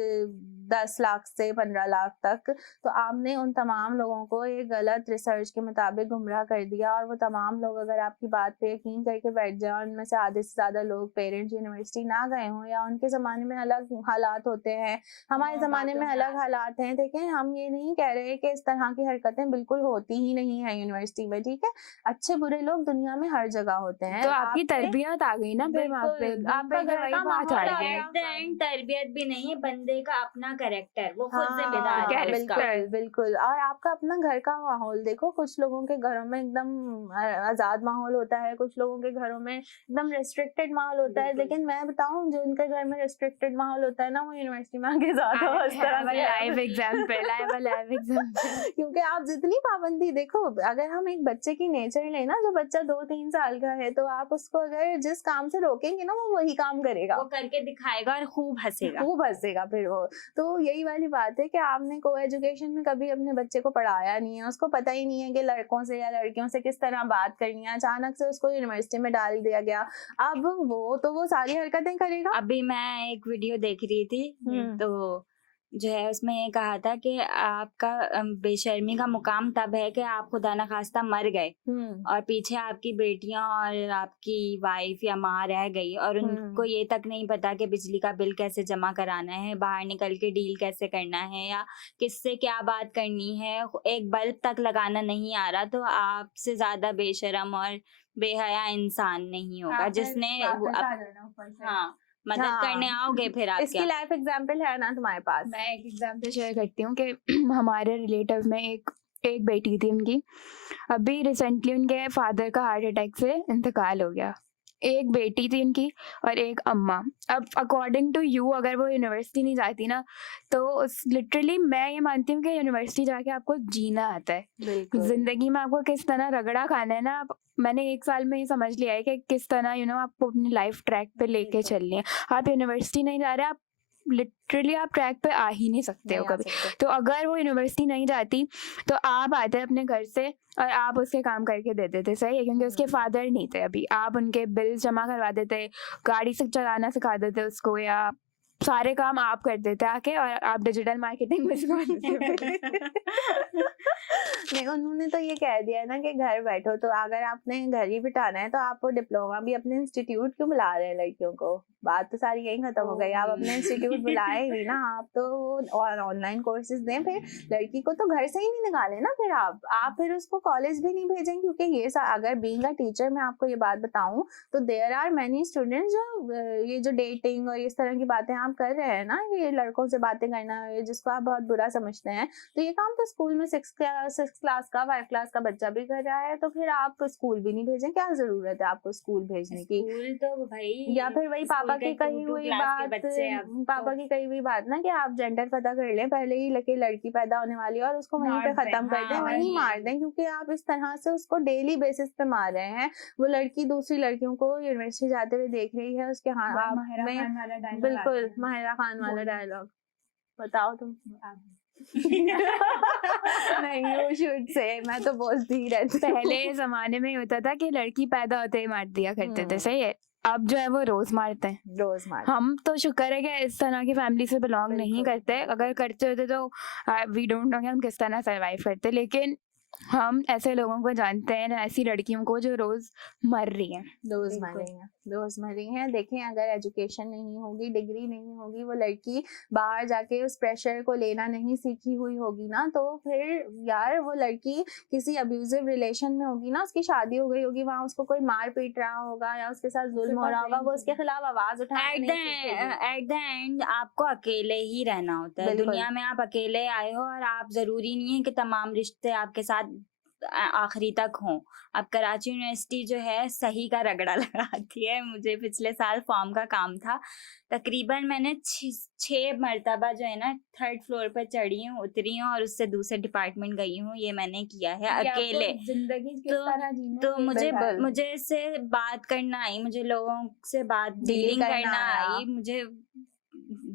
10 लाख से 15 लाख तक, तो आपने उन तमाम लोगों को एक गलत रिसर्च के मुताबिक गुमराह कर दिया, और वो तमाम लोग अगर आपकी बात पे यकीन करके बैठ जाए, उनमें से आधे से ज्यादा लोग पेरेंट्स यूनिवर्सिटी ना गए हों, या उनके ज़माने में अलग हालात होते हैं, हमारे ज़माने में अलग हालात हैं। देखें, हम ये नहीं कह रहे कि इस तरह की हरकतें बिल्कुल होती ही नहीं है यूनिवर्सिटी में, ठीक है, अच्छे बुरे लोग दुनिया में हर जगह होते हैं। तो आपकी तरबियत आ गई ना फिर वहाँ पे, आपका घर का माहौल आ गया। तरबियत भी नहीं है, बंदे का अपना कैरेक्टर, वो खुद हाँ, जिम्मेदार है उसका। बिल्कुल बिल्कुल। और आपका अपना घर का माहौल देखो, कुछ लोगों के घरों में एकदम आजाद माहौल होता है, कुछ लोगों के घरों में एकदम रेस्ट्रिक्टेड माहौल होता है, लेकिन मैं बताऊं, जो उनके घर में रेस्ट्रिक्टेड माहौल होता है ना, वो यूनिवर्सिटी में आके ज्यादा उस तरह से लाइव एग्जांपल क्योंकि आप जितनी पाबंदी देखो, अगर हम एक बच्चे की नेचर ले ना, जो बच्चा 2-3 साल का है, तो आप उसको अगर जिस काम से रोकेंगे ना, वो वही काम करेगा, वो करके दिखाएगा और खूब हंसेगा फिर वो। तो यही वाली बात है कि आपने को एजुकेशन में कभी अपने बच्चे को पढ़ाया नहीं है, उसको पता ही नहीं है कि लड़कों से या लड़कियों से किस तरह बात करनी है, अचानक से उसको यूनिवर्सिटी में डाल दिया गया, अब वो सारी हरकतें करेगा। अभी मैं एक वीडियो देख रही थी, तो जो है उसमें ये कहा था कि आपका बेशर्मी का मुकाम तब है कि आप खुदा न खास्ता मर गए और पीछे आपकी बेटियां और आपकी वाइफ या माँ रह गई, और उनको ये तक नहीं पता कि बिजली का बिल कैसे जमा कराना है, बाहर निकल के डील कैसे करना है, या किससे क्या बात करनी है, एक बल्ब तक लगाना नहीं आ रहा, तो आपसे ज्यादा बेशरम और बेहया इंसान नहीं होगा जिसने हाँ मदद करने आओगे। फिर आप इसकी लाइफ एग्जांपल है ना तुम्हारे पास? मैं एक एग्जांपल शेयर करती हूँ कि हमारे रिलेटिव में एक बेटी थी उनकी, अभी रिसेंटली उनके फादर का हार्ट अटैक से इंतकाल हो गया। एक बेटी थी उनकी और एक अम्मा। अब अकॉर्डिंग टू यू, अगर वो यूनिवर्सिटी नहीं जाती ना, तो लिटरली मैं ये मानती हूँ कि यूनिवर्सिटी जाके आपको जीना आता है, जिंदगी में आपको किस तरह रगड़ा खाना है ना। मैंने 1 साल में ये समझ लिया है कि किस तरह आपको अपनी लाइफ ट्रैक पे लेके चलनी है। आप यूनिवर्सिटी नहीं जा रहे, आप लिटरली आप ट्रैक पे आ ही नहीं सकते हो कभी। तो अगर वो यूनिवर्सिटी नहीं जाती तो आप आते अपने घर से और आप उसके काम करके दे देते, सही है, क्योंकि उसके फादर नहीं थे अभी, आप उनके बिल जमा करवा देते, गाड़ी से चलाना सिखा देते उसको, या सारे काम आप कर देते आके, और आप डिजिटल मार्केटिंग में नहीं, उन्होंने तो ये कह दिया है ना कि घर बैठो, तो अगर आपने घर ही बिठाना है तो आप वो डिप्लोमा भी अपने इंस्टीट्यूट क्यों बुला रहे हैं लड़कियों को? बात तो सारी यही खत्म हो गई। आप अपने इंस्टीट्यूट बुलाए ही ना, आप तो ऑनलाइन कोर्सेज दें, फिर लड़की को तो घर से ही नहीं निकाले ना, फिर आप फिर उसको कॉलेज भी नहीं भेजें, क्योंकि ये अगर बीइंग अ टीचर मैं आपको ये बात बताऊं तो देयर आर मेनी स्टूडेंट्स जो ये जो डेटिंग और इस तरह की बातें आप कर रहे हैं ना, ये लड़कों से बातें करना, जिसको आप बहुत बुरा समझते हैं, तो ये काम तो स्कूल में 6 क्लास का 5 क्लास का बच्चा भी कर रहा है, तो फिर आप स्कूल भी नहीं भेजें, क्या जरूरत है आपको स्कूल भेजने की? स्कूल तो भाई, या फिर वही पापा की कही हुई बात ना कि आप जेंडर पता कर लें पहले ही, लेके लड़की पैदा होने वाली है और उसको वहीं पे खत्म कर दें, वहीं मार दें, क्योंकि आप इस तरह से उसको डेली बेसिस पे मार रहे हैं। वो लड़की दूसरी लड़कियों को यूनिवर्सिटी जाते हुए देख रही है, उसके हाथ में बिल्कुल माहिरा खान वाला डायलॉग, बताओ तुम। नहीं, यू शुड से, मैं तो बोलती ही रहती। पहले जमाने में होता था कि लड़की पैदा होते ही मार दिया करते थे, सही है, अब जो है वो रोज मारते हैं। हम तो शुक्र है कि इस तरह की फैमिली से बिलोंग नहीं करते, अगर करते होते तो वी डोंट नो कि हम किस तरह सर्वाइव करते, लेकिन हम ऐसे लोगों को जानते हैं, ऐसी लड़कियों को जो रोज मर रही हैं। रोज मर रही हैं। देखें, अगर एजुकेशन नहीं होगी, डिग्री नहीं होगी, वो लड़की बाहर जाके उस प्रेशर को लेना नहीं सीखी हुई होगी ना, तो फिर यार वो लड़की किसी अब्यूजिव रिलेशन में होगी ना, उसकी शादी हो गई होगी, वहाँ उसको कोई मार पीट रहा होगा या उसके साथ जुल्म हो रहा होगा, वो उसके खिलाफ आवाज उठाना नहीं सीखेगी। एट द एंड आपको अकेले ही रहना होता है बिल्कुल। दुनिया में। आप अकेले आए हो और आप जरूरी नहीं है कि तमाम रिश्ते आपके साथ आखिरी तक हों। अब कराची यूनिवर्सिटी जो है सही का रगड़ा लगाती है। मुझे पिछले साल फॉर्म का काम था, तकरीबन मैंने 6 मरतबा जो है ना 3rd फ्लोर पर चढ़ी हूँ, उतरी हूँ और उससे दूसरे डिपार्टमेंट गई हूँ। ये मैंने किया है अकेले। जिंदगी किस तो- तरह जीना तो बिल्कुल। मुझे इससे बात करना आई, मुझे लोगों से बात Deal डीलिंग करना करना आया। आई। मुझे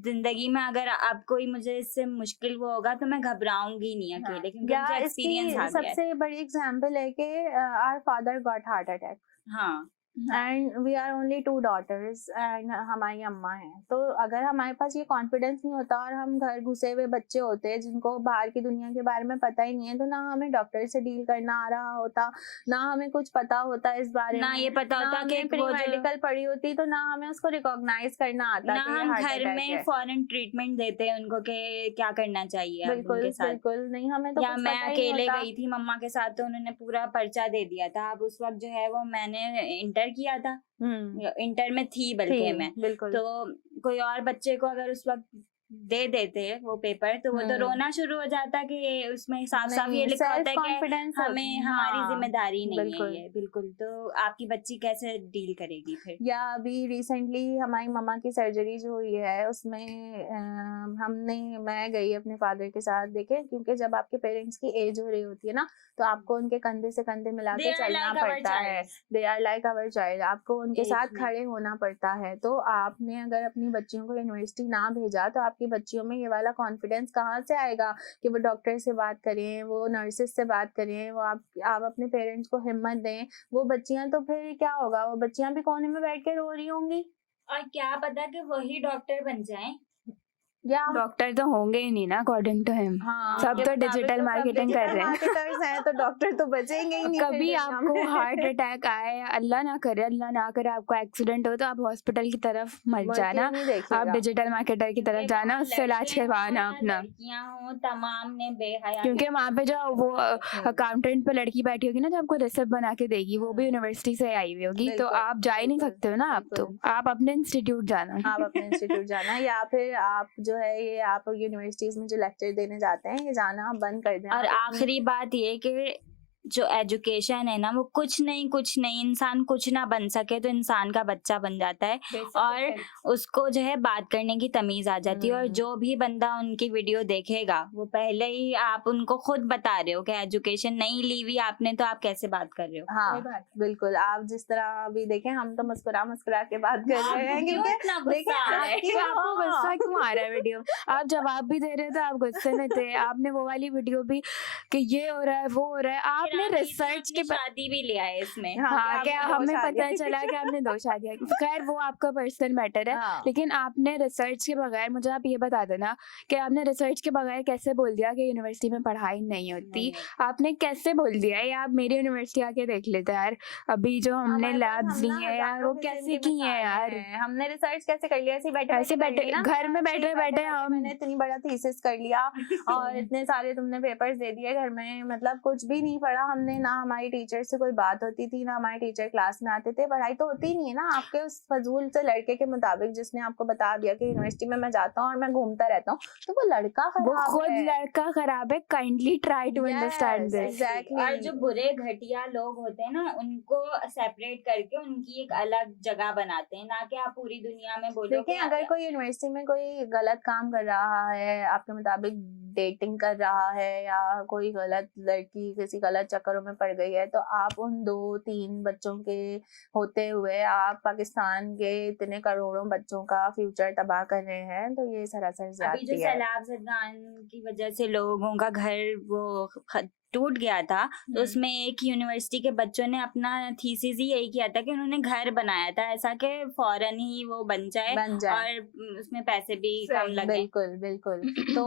जिंदगी में अगर आप कोई मुझे इससे मुश्किल वो होगा तो मैं घबराऊंगी नहीं अकेले, क्योंकि या मुझे इसकी एक्सपीरियंस आ गया है। सबसे बड़ी एग्जांपल है कि our father got heart attack हाँ and we are only 2 daughters and हमारी अम्मा है। तो अगर हमारे पास ये कॉन्फिडेंस नहीं होता और हम घर घुसे हुए बच्चे होते हैं जिनको बाहर की दुनिया के बारे में पता ही नहीं है, तो ना हमें डॉक्टर से डील करना आ रहा होता, ना हमें कुछ पता होता इस बारे ना में, ये पता ना होता कि हमने वो प्री जो मेडिकल पढ़ी होती, तो ना हमें उसको रिकॉग्नाइज करना आता ना कि ये हम हार्ट घर अटैक में है। फॉरेन ट्रीटमेंट देते हैं उनको कि क्या करना चाहिए अब बिल्कुल उनके साथ। बिल्कुल नहीं, हमें तो या कुछ मैं पता ही नहीं अकेले होता। गई थी मम्मा के साथ, तो उन्होंने पूरा पर्चा दे दिया था। अब उस वक्त जो है वो मैंने इंटर किया था, इंटर में थी बल्कि मैं, बिल्कुल। तो कोई और बच्चे को अगर उस वक्त दे देते वो पेपर, तो वो तो रोना शुरू हो जाता कि उसमें साफ साफ ये लिखा होता है कि हमें हमारी जिम्मेदारी नहीं है ये। बिल्कुल। तो आपकी बच्ची कैसे डील करेगी फिर? या अभी रिसेंटली हमारी मम्मा की सर्जरी जो हुई है उसमें मैं गई अपने फादर के साथ, देखे, क्योंकि जब आपके पेरेंट्स की एज हो रही होती है ना, तो आपको उनके कंधे से कंधे मिला के चलना पड़ता है। They are like our child, आपको उनके साथ खड़े होना पड़ता है। तो आपने अगर अपनी बच्चियों को यूनिवर्सिटी ना भेजा, तो आपकी बच्चियों में ये वाला कॉन्फिडेंस कहाँ से आएगा कि वो डॉक्टर से बात करें, वो नर्सेस से बात करें, वो आप अपने पेरेंट्स को हिम्मत दें। वो बच्चियां तो फिर क्या होगा, वो बच्चियां भी कोने में बैठ के रो रही होंगी। और क्या पता कि वही डॉक्टर बन जाएं। या डॉक्टर तो होंगे ही नहीं ना अकॉर्डिंग टू हिम। हाँ, सब तो डिजिटल मार्केटिंग कर रहे हैं। मार्केटर्स हैं, तो डॉक्टर तो बचेंगे ही नहीं। कभी आपको हार्ट अटैक आए, अल्लाह ना करे आपको एक्सीडेंट हो, तो आप हॉस्पिटल की तरफ मत जाना, आप डिजिटल मार्केटर की तरफ जाना, उससे इलाज करवाना अपना। लड़कियां हो तमाम ने बेहया, क्योंकि वहाँ पे जो वो अकाउंटेंट पे लड़की बैठी होगी ना, जो आपको रिसिप्ट बना के देगी, वो भी यूनिवर्सिटी से आई हुई होगी, तो आप जा ही नहीं सकते हो ना। आप तो आप अपने इंस्टीट्यूट जाना, आप अपने इंस्टीट्यूट जाना, या फिर आप जो है ये आप यूनिवर्सिटीज में जो लेक्चर देने जाते हैं, ये जाना आप बंद कर दें। और आखिरी बात ये कि जो एजुकेशन है ना, वो कुछ नहीं, इंसान कुछ ना बन सके तो इंसान का बच्चा बन जाता है और उसको जो है बात करने की तमीज आ जाती है। और जो भी बंदा उनकी वीडियो देखेगा, वो पहले ही आप उनको खुद बता रहे हो कि एजुकेशन नहीं ली हुई आपने, तो आप कैसे बात कर रहे हो। हाँ बिल्कुल। आप जिस तरह अभी देखें, हम तो मुस्कुरा के बात कर रहे हैं, क्योंकि देखें आपको गुस्सा क्यों आ रहा है वीडियो, आप जवाब भी दे रहे थे, आप गुस्से में थे। आपने वो वाली वीडियो भी कि ये हो रहा है वो हो रहा है, आपने रिसर्च के शादी भी लिया है इसमें। हाँ, क्या हमें पता चला कि आपने 2 शादियां की। खैर वो आपका पर्सनल मैटर है, लेकिन आपने रिसर्च के बगैर, मुझे आप ये बता देना कि आपने रिसर्च के बगैर कैसे बोल दिया कि यूनिवर्सिटी में पढ़ाई नहीं होती। आपने कैसे बोल दिया है? आप मेरी यूनिवर्सिटी आके देख लेते यार, अभी जो हमने लैब्स ली है यार, वो कैसे की है यार। हमने रिसर्च कैसे कर लिया, ऐसे बैठे घर में बैठे हमने इतनी बड़ा थीसिस कर लिया और इतने सारे तुमने पेपर्स दे दिए घर में, मतलब कुछ भी नहीं पढ़ा हमने। ना हमारी टीचर से कोई बात होती थी, ना हमारे टीचर क्लास में आते थे। पढ़ाई तो होती नहीं है ना आपके उस फजूल से लड़के के मुताबिक, जिसने आपको बता दिया कि यूनिवर्सिटी में मैं जाता हूँ और मैं घूमता रहता हूँ। तो वो लड़का खराब है। Kindly try to understand this. Exactly. और जो बुरे घटिया लोग होते हैं ना, उनको सेपरेट करके उनकी एक अलग जगह बनाते हैं, ना कि आप पूरी दुनिया में बोलो। देखिए, अगर कोई यूनिवर्सिटी में कोई गलत काम कर रहा है, आपके मुताबिक डेटिंग कर रहा है, या कोई गलत लड़की किसी गलत चक्करों में पड़ गई है, तो आप उन 2-3 बच्चों के होते हुए आप पाकिस्तान के इतने करोड़ों बच्चों का फ्यूचर तबाह कर रहे हैं, तो ये सरासर ज्यादती है। अभी जो सैलाब ज़दगान की वजह से लोगों का घर वो टूट गया था, तो उसमें एक यूनिवर्सिटी के बच्चों ने अपना थीसिस ही यही किया था कि उन्होंने घर बनाया था ऐसा कि फौरन ही वो बन जाए और उसमें पैसे भी कम लगे। बिल्कुल तो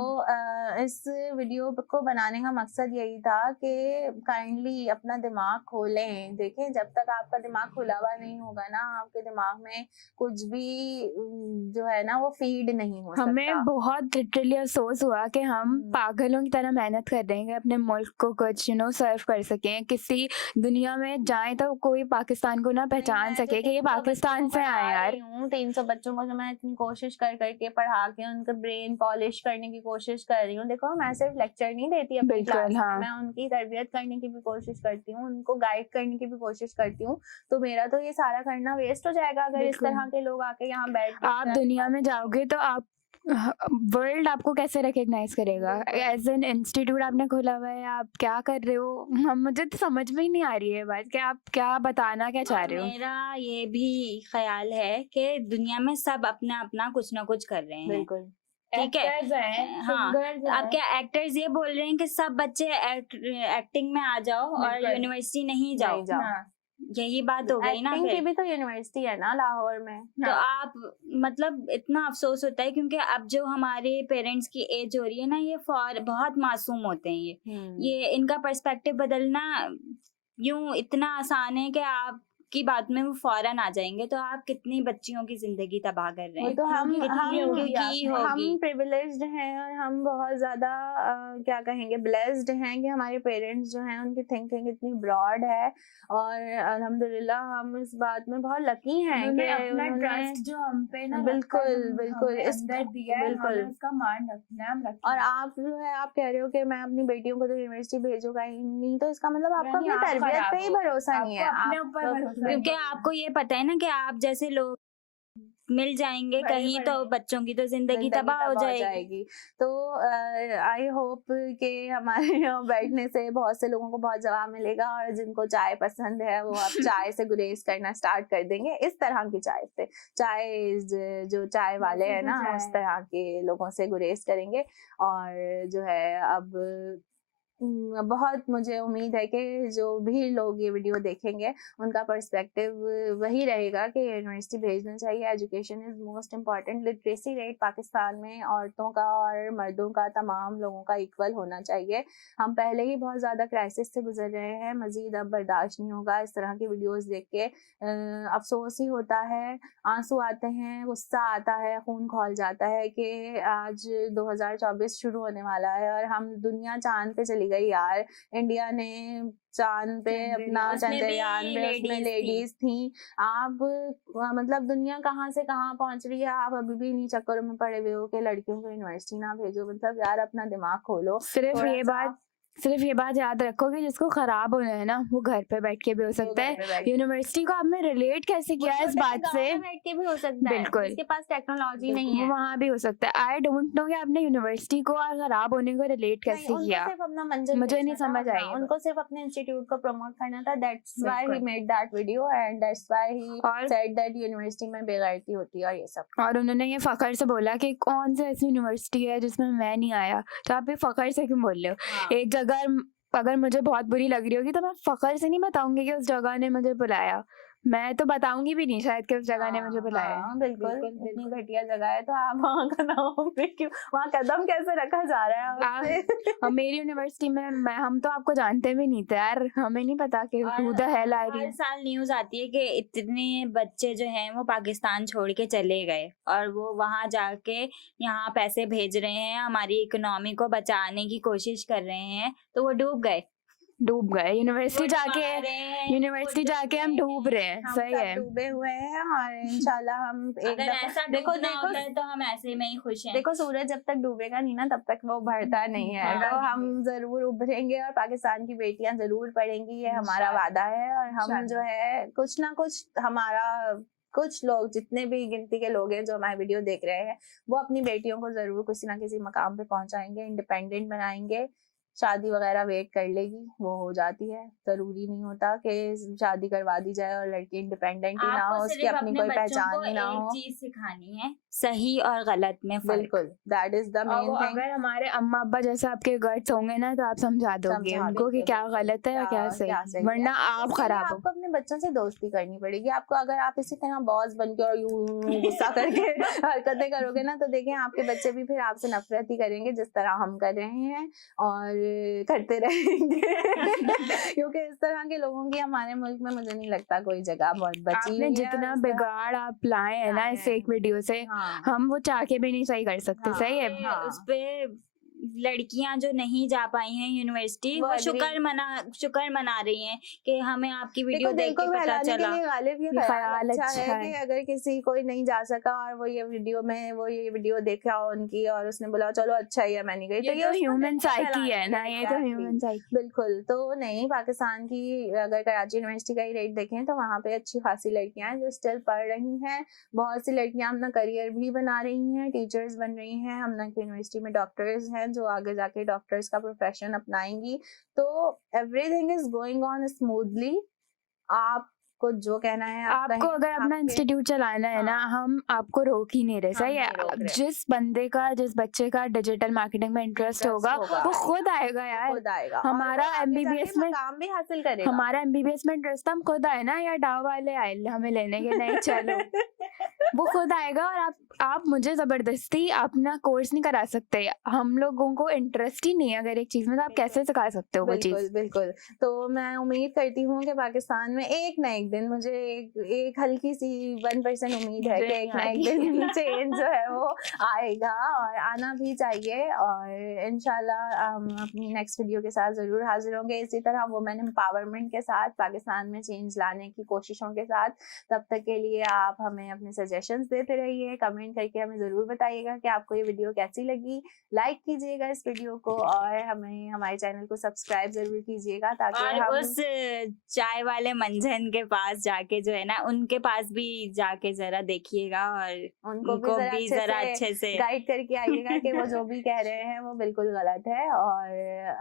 इस वीडियो को बनाने का मकसद यही था कि काइंडली अपना दिमाग खोलें। देखें, जब तक आपका दिमाग खुला हुआ नहीं होगा ना, आपके दिमाग में कुछ भी जो है ना वो फीड नहीं हो हमें सकता। बहुत लिटरली अफसोस हुआ कि हम पागलों की तरह मेहनत कर रहे हैं कि अपने मुल्क को कुछ सर्व कर सकें, किसी दुनिया में जाएं तो कोई पाकिस्तान को ना पहचान सके कि ये पाकिस्तान से आए यार। 300 बच्चों को जो मैं इतनी कोशिश कर करके पढ़ा के उनका ब्रेन पॉलिश करने की कोशिश कर रही हूँ। देखो, मैं सिर्फ लेक्चर नहीं देती अपनी बिल्कुल, क्लास में, हाँ। मैं उनकी तरबियत करने की भी कोशिश करती हूँ, उनको गाइड करने की भी कोशिश करती हूँ। तो मेरा तो ये सारा करना वेस्ट हो जाएगा अगर इस बिल्कुल। तरह के लोग आके यहाँ बैठ के आप दुनिया में जाओगे तो आप वर्ल्ड आपको कैसे रिकग्नाइज करेगा? एज एन इंस्टीट्यूट आपने खोला हुआ है, आप क्या कर रहे हो? मुझे तो समझ में ही नहीं आ रही है बात कि आप क्या बताना क्या चाह रहे हो। मेरा ये भी ख्याल है कि दुनिया में सब अपना अपना कुछ ना कुछ कर रहे हैं। बिल्कुल, ठीक है। हाँ, तो आप क्या एक्टर्स ये बोल रहे हैं कि सब बच्चे एक्टिंग में आ जाओ और बिल्कुल। यूनिवर्सिटी नहीं जाओ? नहीं जाओ। हाँ। यही बात हो गई ना एक्टिंग की फिर। भी तो यूनिवर्सिटी है ना लाहौर में। तो आप मतलब इतना अफसोस होता है क्योंकि अब जो हमारे पेरेंट्स की एज हो रही है ना, ये बहुत मासूम होते हैं। ये इनका पर्सपेक्टिव बदलना यूं इतना आसान है कि आपकी बात में वो फौरन आ जाएंगे। तो आप कितनी बच्चियों की जिंदगी तबाह कर रहे वो हैं। तो हम होगी। प्रिविलेज्ड हैं और हम बहुत ज्यादा क्या कहेंगे ब्लेस्ड हैं कि हमारे पेरेंट्स जो हैं उनकी थिंकिंग इतनी ब्रॉड है और अल्हम्दुलिल्लाह हम इस बात में बहुत लकी हैं कि अपना ट्रस्ट जो हम पे ना बिल्कुल इस दिया है, बिल्कुल हमें उसका मान रखना है, हम रखें। और आप जो है आप कह रहे हो कि मैं अपनी बेटियों को तो यूनिवर्सिटी भेजूंगा ही नहीं, तो इसका मतलब आपको यानी अपनी आप तरबियत खराब पे ही हो, भरोसा नहीं है। आपको अपने ऊपर भरोसा क्योंकि आपको ये पता है ना कि आप जैसे लोग मिल जाएंगे बड़े कहीं तो बड़े बच्चों की तो जिंदगी तबाह हो जाएगी। तो आई होप कि हमारे यहाँ बैठने से बहुत से लोगों को बहुत जवाब मिलेगा और जिनको चाय पसंद है वो अब चाय से गुरेज करना स्टार्ट कर देंगे। इस तरह की चाय से, जो चाय वाले हैं ना उस तरह के लोगों से गुरेज करेंगे। और जो है अब बहुत मुझे उम्मीद है कि जो भी लोग ये वीडियो देखेंगे उनका पर्सपेक्टिव वही रहेगा कि यूनिवर्सिटी भेजना चाहिए। Education is most important. Literacy rate Pakistan में औरतों का और मर्दों का तमाम लोगों का इक्वल होना चाहिए। हम पहले ही बहुत ज़्यादा क्राइसिस से गुजर रहे हैं, मज़ीद अब बर्दाश्त नहीं होगा। इस तरह की वीडियोस देख के अफसोस ही होता है, आंसू आते हैं, गुस्सा आता है, खून खौल जाता है कि आज 2024 शुरू होने वाला है और हम दुनिया चांद पे चली गई यार। इंडिया ने चांद पे अपना चंद्रयान में उसमें लेडीज थी। आप मतलब दुनिया कहाँ से कहाँ पहुंच रही है, आप अभी भी इन्हीं चक्करों में पड़े हुए हो कि लड़कियों को यूनिवर्सिटी ना भेजो। मतलब यार अपना दिमाग खोलो। सिर्फ ये बात याद रखो कि जिसको खराब होना है ना वो घर पे बैठ के भी हो सकता है। यूनिवर्सिटी को आपने रिलेट कैसे किया है इस बात से? बैठ के भी हो सकता है, बिल्कुल, जिसके पास टेक्नोलॉजी नहीं है वहाँ भी हो सकता है। आई डोंट नो कि आपने यूनिवर्सिटी को और खराब होने को रिलेट कैसे किया, सिर्फ अपना मंजिल मुझे नहीं समझ आई। उनको सिर्फ अपने इंस्टीट्यूट को प्रमोट करना था। That's why he made that video and that's why he said that university में बेगैरती होती है और ये सब। और उन्होंने ये फखर से बोला कि कौन सी ऐसी यूनिवर्सिटी है जिसमें मैं नहीं आया। तो आप ये फखर से क्यों बोल रहे हो? एक जगह अगर मुझे बहुत बुरी लग रही होगी तो मैं फखर से नहीं बताऊंगी कि उस जगह ने मुझे बुलाया। मैं तो बताऊंगी भी नहीं शायद कि उस जगह ने मुझे बुलाया। बिल्कुल इतनी घटिया जगह है तो आप वहाँ का नाम पे क्यों, वहाँ कदम कैसे रखा जा रहा है आपसे? मेरी यूनिवर्सिटी में हम तो आपको जानते भी नहीं थे यार, हमें नहीं पता कि हु द हेल आ रही है। हर साल न्यूज आती है कि इतने बच्चे जो हैं वो पाकिस्तान छोड़ के चले गए और वो वहाँ जाके यहाँ पैसे भेज रहे हैं, हमारी इकोनॉमी को बचाने की कोशिश कर रहे हैं, तो वो डूब गए। यूनिवर्सिटी जाके हम डूब रहे हैं। सही है, डूबे हुए हैं और इंशाल्लाह हम एक दफा देखो तो हम ऐसे में ही खुश हैं। देखो सूरज जब तक डूबेगा नहीं ना तब तक वो भरता नहीं है। तो हम जरूर उभरेंगे और पाकिस्तान की बेटियां जरूर पढ़ेंगी, ये हमारा वादा है। और हम जो है कुछ ना कुछ कुछ लोग जितने भी गिनती के लोग हैं जो हमारे वीडियो देख रहे हैं वो अपनी बेटियों को जरूर किसी ना किसी मकाम पे पहुंचाएंगे, इंडिपेंडेंट बनाएंगे, शादी वगैरह वेट कर लेगी, वो हो जाती है। जरूरी नहीं होता कि शादी करवा दी जाए और लड़की इंडिपेंडेंट ही ना हो, आपको उसकी सिर्फ अपनी अपने कोई बच्चों पहचान को ही ना एक हो। चीज सिखानी है, सही और गलत में फर्क। बिल्कुल, दैट इज द और मेन वो थिंग। अगर हमारे अम्मा अब्बा जैसे आपके गट्स होंगे ना, तो आप समझा दोगे समझा उनको कि देंगे, क्या बिल्कुल, गलत है और क्या सही, सही वरना है। आप इसके लिए खराब हो। आपको अपने बच्चों से दोस्ती करनी पड़ेगी। आपको अगर आप इसी तरह बॉस बन के और यूं गुस्सा करके हरकतें करोगे ना, तो देखिए आपके बच्चे भी फिर आपसे नफरत ही करेंगे, जिस तरह हम कर रहे हैं और करते रहेंगे। क्योंकि इस तरह के लोगों की हमारे मुल्क में मुझे नहीं लगता कोई जगह बहुत बची आपने हुई है। जितना इस तरह- बिगाड़ आप लाए हैं ना लाए इस हैं। एक वीडियो से, हाँ, हम वो चाह के भी नहीं सही कर सकते। हाँ, सही है। हाँ। उस पे लड़कियां जो नहीं जा पाई हैं यूनिवर्सिटी, वो वो agree- शुक्र मना रही हैं कि हमें आपकी देखो वीडियो दिल देख को के पता बहलाने के चला। लिए गालिब ये ये ख्याल ख्याल अच्छा अच्छा है है। कि अगर किसी कोई नहीं जा सका और वो ये वीडियो में वो ये वीडियो देखा उनकी और उसने बोला चलो अच्छा ही है मैं नहीं गई, ये तो उसको ह्यूमन दिल को साइकी बहलाने है के ना, लिए। ये तो Exactly, ह्यूमन साइकी। बिल्कुल। तो नहीं, पाकिस्तान की अगर कराची यूनिवर्सिटी का ही रेट देखें तो वहाँ पे अच्छी खासी लड़कियां हैं जो स्टिल पढ़ रही हैं। बहुत सी लड़कियां अपना करियर भी बना रही हैं, टीचर्स बन रही हैं। हमना की यूनिवर्सिटी में डॉक्टर्स हैं जो आगे जाके डॉक्टर्स का प्रोफेशन अपनाएंगी। तो everything is going on smoothly. आपको जो कहना है आप आपको कहें, अगर अपना आपके- इंस्टीट्यूट चलाना है ना, हाँ। हम आपको रोक ही नहीं रहे। हम सही है। नहीं रोक रहे। जिस बंदे का, जिस बच्चे का डिजिटल मार्केटिंग में इंटरेस्ट Interest होगा वो खुद आएगा यार। खुद आएगा और हमारा वो आगे MBBS जाके में मकाम भी हासिल करेगा। हमारा MBBS में इंटरेस्ट, हम खुद आए ना, या डाव वाले आए हमें लेने के, नहीं चलो वो खुद आएगा। और आप मुझे जबरदस्ती अपना कोर्स नहीं करा सकते। हम लोगों को इंटरेस्ट ही नहीं है अगर एक चीज में, तो आप कैसे सिखा सकते हो वो बिल्कुल चीज। बिल्कुल। तो मैं उम्मीद करती हूँ कि पाकिस्तान में एक ना एक दिन, मुझे एक हल्की सी 1% उम्मीद है कि एक ना एक दिन चेंज जो है वो आएगा और आना भी चाहिए। और इंशाल्लाह हम अपनी नेक्स्ट वीडियो के साथ जरूर हाजिर होंगे, इसी तरह वुमेन एम्पावरमेंट के साथ, पाकिस्तान में चेंज लाने की कोशिशों के साथ। तब तक के लिए आप हमें अपने सजेशंस देते रहिए, कमेंट करके हमें जरूर बताइएगा कि आपको ये वीडियो कैसी लगी। लाइक कीजिएगा इस वीडियो को और हमें हमारे चैनल को सब्सक्राइब जरूर कीजिएगा ताकि और हम उस चाय वाले मंझन के पास जाके जो है ना, उनके पास भी जाके जरा देखिएगा और उनको उनको भी भी जरा अच्छे से गाइड करके आइएगा कि वो जो भी कह रहे हैं वो बिल्कुल गलत है। और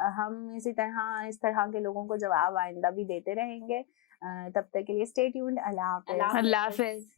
हम इसी तरह इस तरह के लोगों को जवाब आइंदा भी देते रहेंगे। तब तक के लिए स्टे ट्यून्ड। अल्लाह हाफिज़। अल्लाह हाफिज।